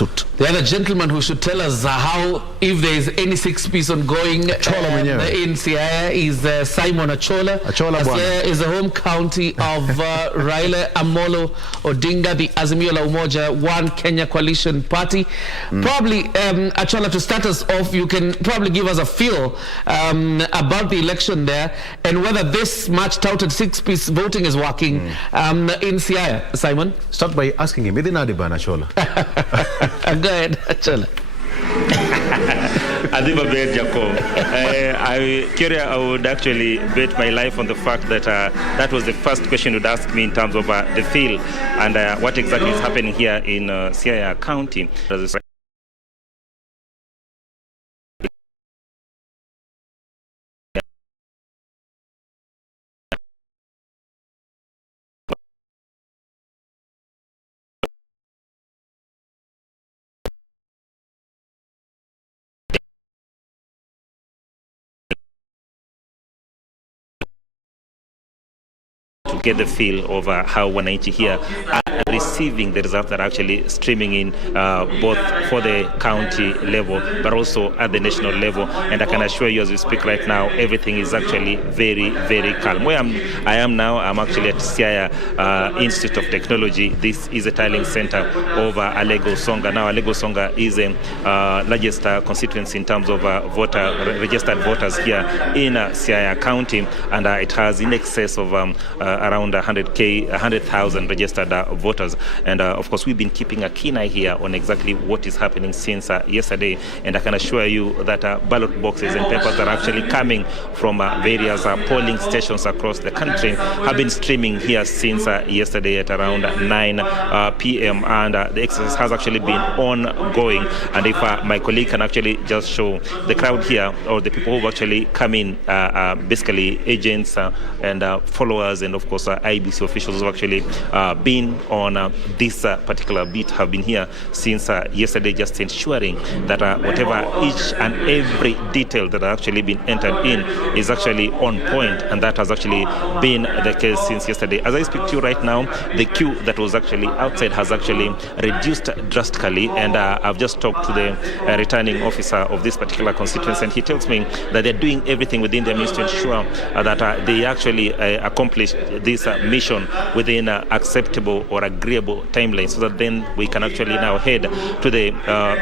suit. The other gentleman who should tell us how, if there is any 6-piece ongoing in Siaya is Simon Achola. Siaya is the home county of Raila Amolo Odinga, the Azimio la Umoja One Kenya Coalition Party. Probably, Achola, to start us off, you can probably give us a feel about the election there and whether this much touted 6-piece voting is working in Siaya. Simon? Start by asking him, Idinadiban Achola. Go ahead, Achola. I would actually bet my life on the fact that that was the first question you'd ask me in terms of the feel and what exactly is happening here in Siaya County. To get the feel of how wananchi here are receiving the results that are actually streaming in both for the county level but also at the national level. And I can assure you, as we speak right now, everything is actually very, very calm. Where I am now, I'm actually at Siaya Institute of Technology. This is a tallying center of Alego Songa. Now, Alego Songa is the largest constituency in terms of registered voters here in Siaya County, and it has in excess of around 100,000 registered voters. And of course, we've been keeping a keen eye here on exactly what is happening since yesterday. And I can assure you that ballot boxes and papers that are actually coming from various polling stations across the country have been streaming here since yesterday at around 9 p.m. And the exercise has actually been ongoing. And if my colleague can actually just show the crowd here, or the people who've actually come in, basically agents and followers, and of course IBC officials who have actually been on this particular beat have been here since yesterday, just ensuring that whatever each and every detail that has actually been entered in is actually on point, and that has actually been the case since yesterday. As I speak to you right now, the queue that was actually outside has actually reduced drastically, and I've just talked to the returning officer of this particular constituency, and he tells me that they're doing everything within their means to ensure that they actually accomplish this mission within acceptable or agreeable timeline, so that then we can actually now head to the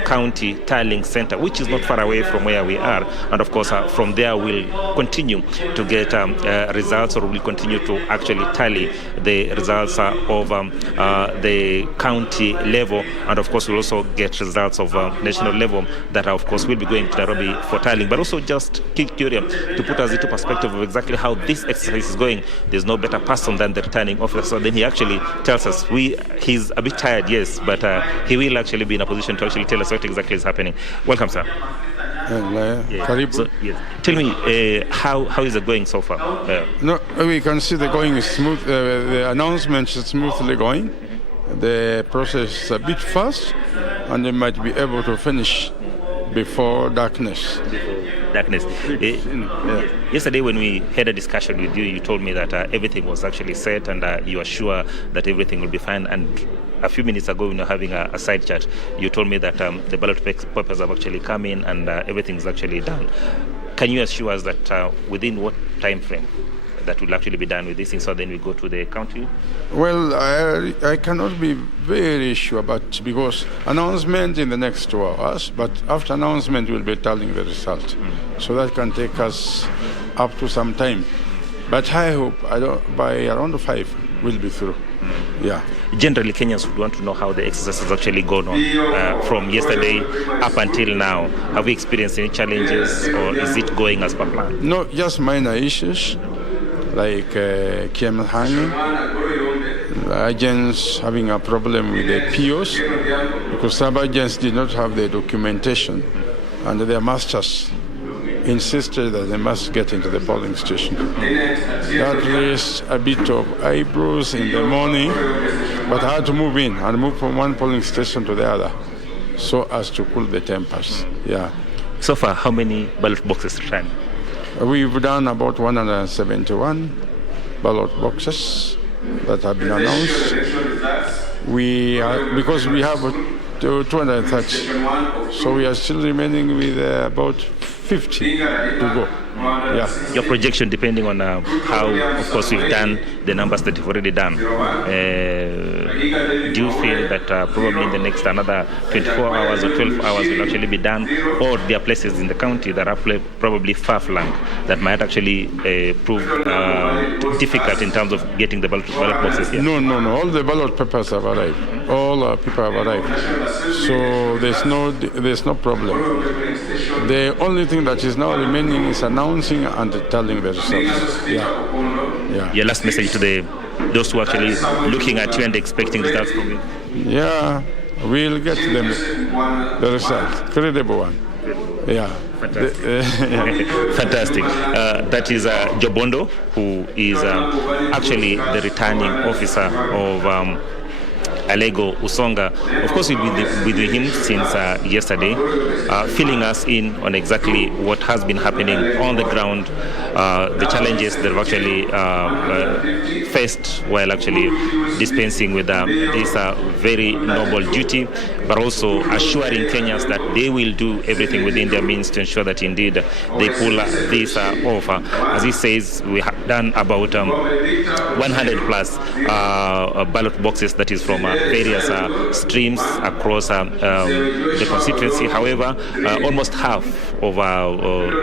county tallying center, which is not far away from where we are. And of course, from there we'll continue to get results, or we'll continue to actually tally the results of the county level. And of course, we'll also get results of national level that of course will be going to Nairobi for tallying. But also, just curious to put us into perspective of exactly how this exercise is going. There's no better person than the returning officer. So then he actually tells us he's a bit tired, yes, but he will actually be in a position to actually tell us what exactly is happening. Welcome, sir. So, yes. Tell me, how is it going so far? No, we can see the going is smooth. The announcement is smoothly going. The process is a bit fast, and they might be able to finish before darkness. Yesterday when we had a discussion with you, you told me that everything was actually set, and you are sure that everything will be fine. And a few minutes ago, when we were having a side chat, you told me that the ballot papers have actually come in and everything's actually done. Can you assure us that within what time frame that will actually be done with this thing, so then we go to the county? Well, I cannot be very sure, but because announcement in the next 2 hours, but after announcement we'll be telling the result. So that can take us up to some time. But I hope by around 5 we'll be through. Yeah. Generally, Kenyans would want to know how the exercise has actually gone on from yesterday up until now. Have we experienced any challenges, or is it going as per plan? No, just minor issues like camel hanging, agents having a problem with the POs because some agents did not have the documentation, and their masters insisted that they must get into the polling station. That raised a bit of eyebrows in the morning, but I had to move in and move from one polling station to the other so as to cool the tempers. Yeah. So far, how many ballot boxes returned? We've done about 171 ballot boxes that have been announced. Because we have 230. So we are still remaining with about 50 to go. Yeah. Your projection, depending on how, of course, we've done the numbers that you've already done. Do you feel that probably in the next another 24 hours or 12 hours will actually be done, or there are places in the county that are probably far-flung that might actually prove difficult in terms of getting the ballot boxes here? No. All the ballot papers have arrived. All our people have arrived. So there's no problem. The only thing that is now remaining is announcing and telling the results. Yeah. Your last message to those who are actually looking at you and expecting results from you? Yeah, we'll get them the result. Credible one. Yeah. Fantastic. That is Jobondo, who is actually the returning officer of Alego Usonga. Of course, we've been with him since yesterday, filling us in on exactly what has been happening on the ground, the challenges that have actually faced while actually dispensing with this very noble duty, but also assuring Kenyans that they will do everything within their means to ensure that indeed they pull this off. As he says, we have done about 100 plus ballot boxes, that is from various streams across the constituency. However, almost half of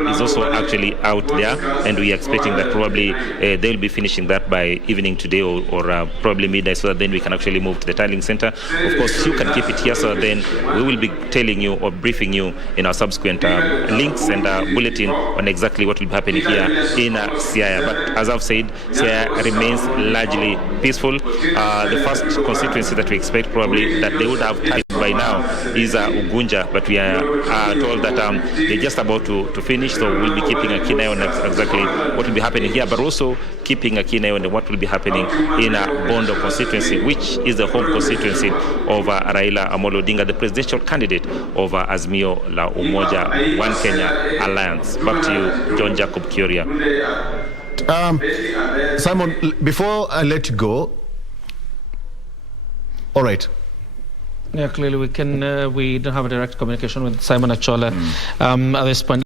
is also actually out there, and we are expecting that probably they'll be finishing that by evening today or probably midnight, so that then we can actually move to the tallying center. Of course, you can keep it here, so then we will be telling you or briefing you in our subsequent links and bulletin on exactly what will be happening here in Siaya. But as I've said, Siaya remains largely peaceful. The first constituency that we expect probably that they would have tied by now is Ugunja, but we are told that they're just about to finish, so we'll be keeping a keen eye on exactly what will be happening here, but also keeping a keen eye on what will be happening in Bondo constituency, which is the home constituency of Raila Amolo Odinga, the presidential candidate of Azimio la Umoja One Kenya Alliance. Back to you, John Jacob Kuria. Simon, before I let you go, all right. Yeah, clearly we don't have a direct communication with Simon Achola at this point.